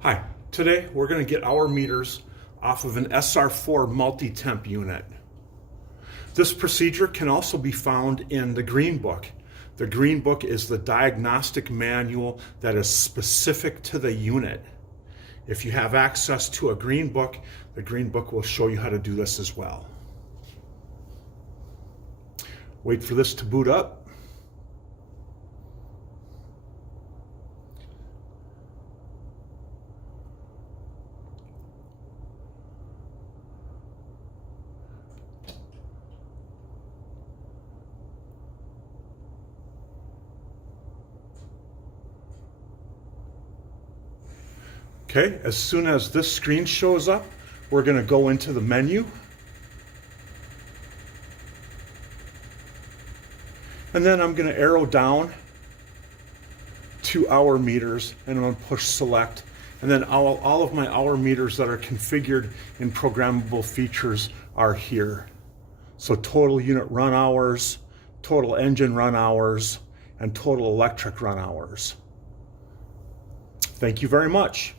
Hi, today we're going to get our meters off of an SR-4 Multi-Temp unit. This procedure can also be found in the Green Book. The Green Book is the diagnostic manual that is specific to the unit. If you have access to a Green Book, the Green Book will show you how to do this as well. Wait for this to boot up. Okay, as soon as this screen shows up, we're going to go into the menu. And then I'm going to arrow down to hour meters and I'm going to push select. And then all of my hour meters that are configured in programmable features are here. So total unit run hours, total engine run hours, and total electric run hours. Thank you very much.